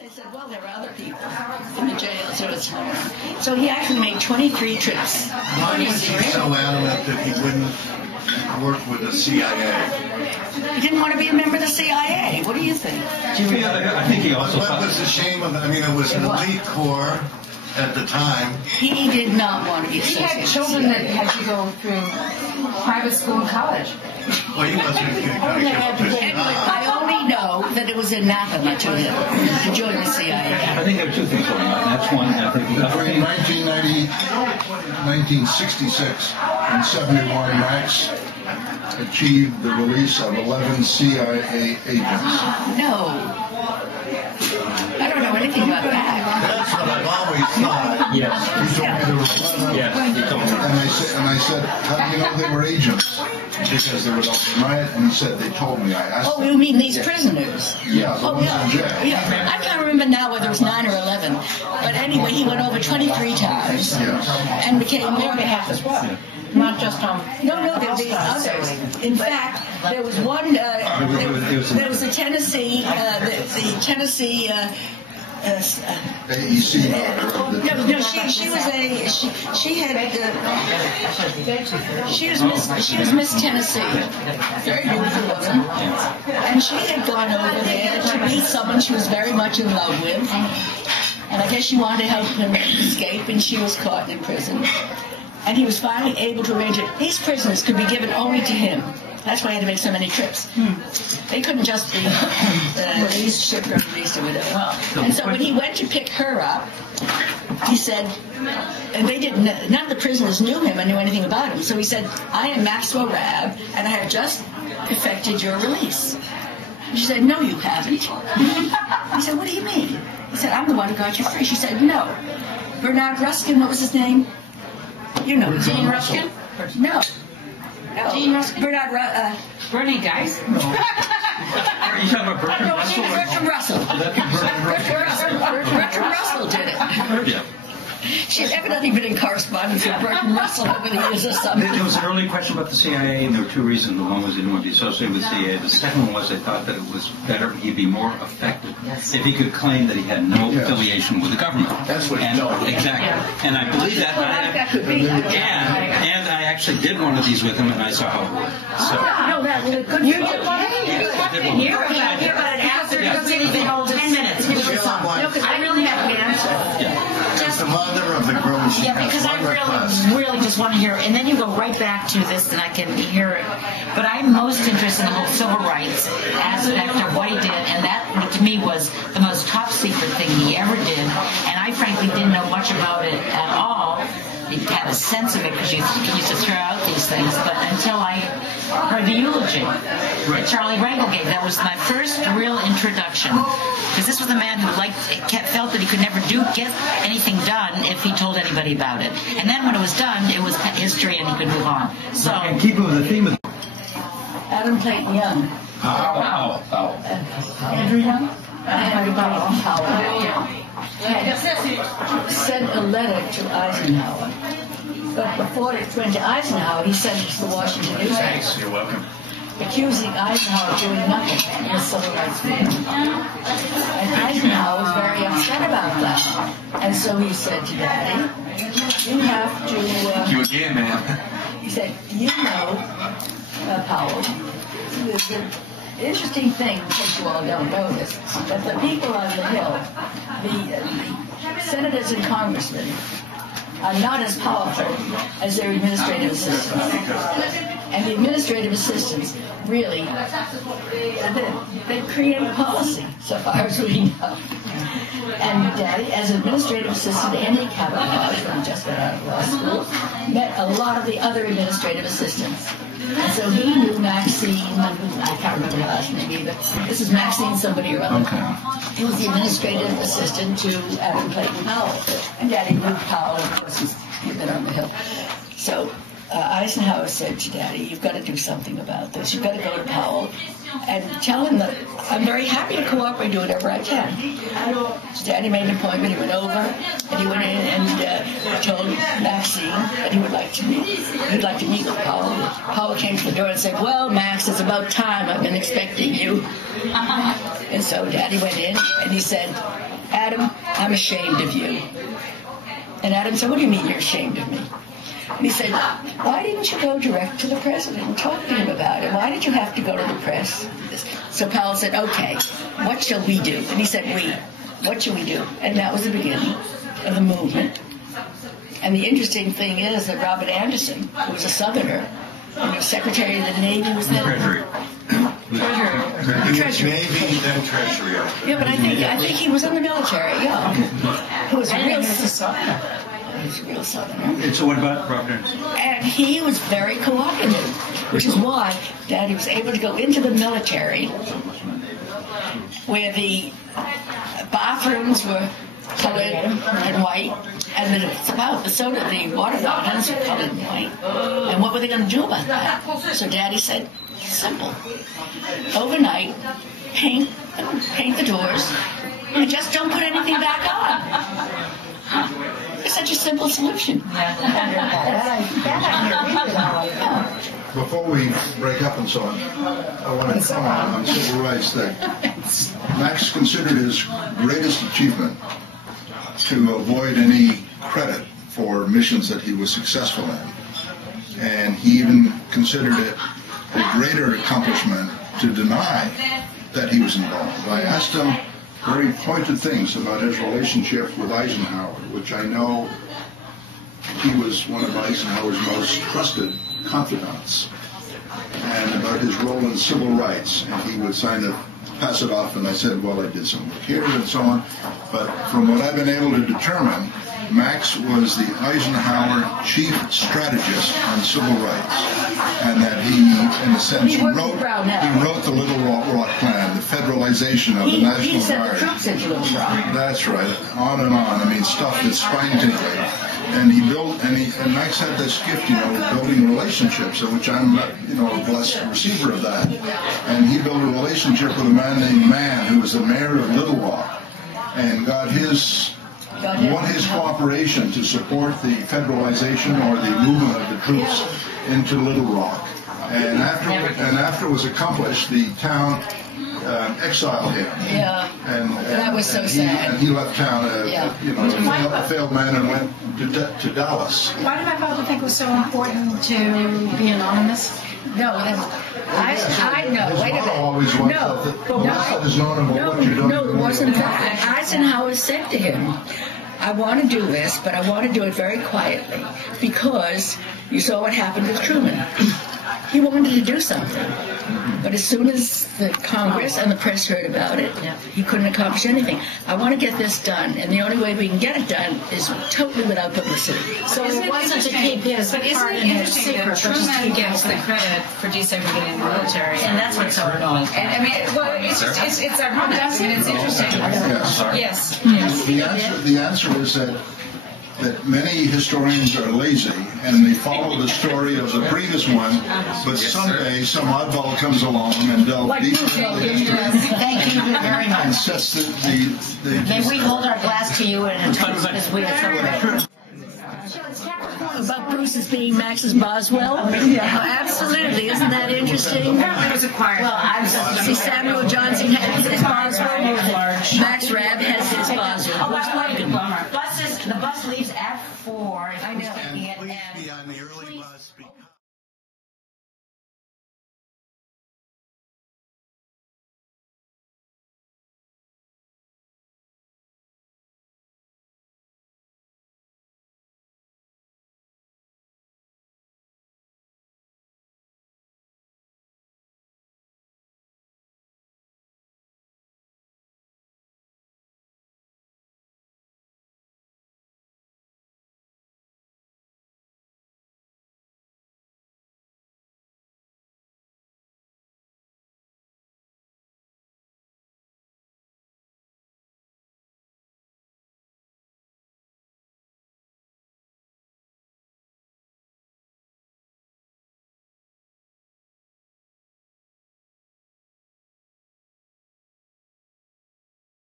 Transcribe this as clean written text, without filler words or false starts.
They said, well, there were other people in the jail, so he actually made 23 trips. Why was he so adamant that he wouldn't work with the CIA? He didn't want to be a member of the CIA. What do you think? I think he also What was the shame of it? I mean, it was an elite corps at the time. He did not want to be associated. He had children that had to go through private school and college. Well, he wasn't going to I only know that it was anathema to him to join the CIA. I think there are two things going on. That's one. I think the other Between 1966 and 71, Max achieved the release of 11 CIA agents. No. I don't know anything about that. That's what I've always thought. yes. He told me there were 11. Yes. He told me. And I said, how do you know they were agents? Because there was a riot, and he said, they told me. I asked Oh, you mean these prisoners? Yeah, the ones in jail. Yeah. I can't remember now whether it was 9 or 11. But anyway, he went over 23 times and became more than half as well. Not just on. No, there were others. In fact, there was one. There was the Tennessee. The Tennessee. AEC. No, she was Miss Tennessee, very beautiful woman, and she had gone over there to meet someone she was very much in love with, and I guess she wanted to help him escape, and she was caught in prison. And he was finally able to arrange it. These prisoners could be given only to him. That's why he had to make so many trips. They couldn't just be released, shipped or released or whatever. And so when he went to pick her up, he said, and none of the prisoners knew him or knew anything about him. So he said, I am Maxwell Rabb, and I have just effected your release. She said, no, you haven't. He said, what do you mean? He said, I'm the one who got you free. She said, no. Bernard Ruskin, what was his name? You know, Gene Ruskin? No. Gene Ruskin? Bernard Bernie Dice? Are you talking about Bertrand Russell? Bertrand Russell. Bertrand Russell did it. Yeah. She had evidently been in correspondence with Bertrand Russell over the years or something. There was an early question about the CIA, and there were two reasons. The one was they didn't want to be associated with the CIA. The second one was they thought that it was better, he'd be more effective if he could claim that he had no affiliation with the government. That's what he told me. Exactly. And I believe that. And I actually did one of these with him, and I saw how it worked. So, No, that was a good. You did one? You have to hear about it after. Because it's been all 10 minutes. No, because I really have an answer. As the mother of the girl, she Yeah, has because I one request. really just want to hear it. And then you go right back to this and I can hear it. But I'm most interested in the whole civil rights aspect of what he did. And that, to me, was the most top secret thing he ever did. And I frankly didn't know much about it at all. He had a sense of it because he used to throw out these things. But until I heard the eulogy that Charlie Reagan gave, that was my first real introduction. Because this was a man who felt that he could never get anything done if he told anybody about it. And then when it was done, it was history and he could move on. So, and keep with the theme of Adam Clayton Young. Andrew Young? Andrew Powell. Sent a letter to Eisenhower. But before it went to Eisenhower, he sent it to the Washington News. Thanks, you're welcome. Accusing Eisenhower of doing nothing in the civil rights movement. And Eisenhower was very upset about that. And so he said to Daddy, you have to... Thank you again, man. He said, you know, Powell, the interesting thing, in case you all don't know this, that the people on the Hill, the senators and congressmen, are not as powerful as their administrative assistants. And the administrative assistants really, they create policy, so far as we know. And Daddy, as administrative assistant and in cabinet college, when he just got out of law school, met a lot of the other administrative assistants. And so he knew Maxine, I can't remember her last name either. This is Maxine somebody or other. Okay. He was the administrative assistant to Adam Clayton Powell. And Daddy knew Powell, of course, he'd been on the Hill. So Eisenhower said to Daddy, you've got to do something about this. You've got to go to Powell and tell him that I'm very happy to cooperate and do whatever I can. So Daddy made an appointment. He went over and he went in and told Maxine that he would like to meet. He'd like to meet with Powell. Powell came to the door and said, well, Max, it's about time. I've been expecting you. And so Daddy went in and he said, Adam, I'm ashamed of you. And Adam said, what do you mean you're ashamed of me? And he said, why didn't you go direct to the president and talk to him about it? Why did you have to go to the press? So Powell said, okay, what shall we do? And he said, what shall we do? And that was the beginning of the movement. And the interesting thing is that Robert Anderson, who was a Southerner, and was Secretary of the Navy, was then Treasury. Treasury. Navy, then Treasury. Yeah, but I think he was in the military. Yeah, he was a real Southerner. He was a real Southerner. And so what about Robert Anderson? And he was very cooperative, which is why Daddy was able to go into the military, where the bathrooms were colored and white, and the water fountains were colored and white. And what were they going to do about that? So Daddy said, simple. Overnight, paint the doors, and just don't put anything back on. It's such a simple solution. Before we break up and so on, I want to comment on civil rights that Max considered his greatest achievement to avoid any credit for missions that he was successful in. And he even considered it a greater accomplishment to deny that he was involved. I asked him very pointed things about his relationship with Eisenhower, which I know he was one of Eisenhower's most trusted confidants, and about his role in civil rights. And he would pass it off, and I said, well, I did some work here and so on. But from what I've been able to determine, Max was the Eisenhower chief strategist on civil rights, and that he, in a sense, wrote the Little Rock Plan, the federalization of the National Guard. He sent the troops into Little Rock. That's right. On and on. I mean, stuff that's spine-tingling. And he built, and Max had this gift, of building relationships, of which I'm, a blessed receiver of that. And he built a relationship with a man named Mann, who was the mayor of Little Rock, and won his cooperation to support the federalization or the movement of the troops into Little Rock. And after it was accomplished, the town exiled him. Yeah, and that was so sad. And he left town, a failed man, and went to Dallas. Why did my father think it was so important to be anonymous? No, I know. Wait a minute. Always No, it wasn't that. Eisenhower said to him, I want to do this, but I want to do it very quietly, because you saw what happened with Truman. He wanted to do something, but as soon as the Congress and the press heard about it, he couldn't accomplish anything. I want to get this done, and the only way we can get it done is totally without publicity. So it wasn't to keep his part in his secret, but just to gets the credit for desegregating the military, and that's what's so annoying. And I mean, it's ironic. I mean, it's interesting. Yes. The answer is that many historians are lazy and they follow the story of the previous one, but someday some oddball comes along and delves deeper into the history. Thank you very much. And sets the May we hold our glass to you in as we are about Bruce's being Max's Boswell? Absolutely. Isn't that interesting? It was acquired. Well, see, Samuel Johnson has his Boswell. Max Rabb has his Boswell. The bus leaves at 4. I know.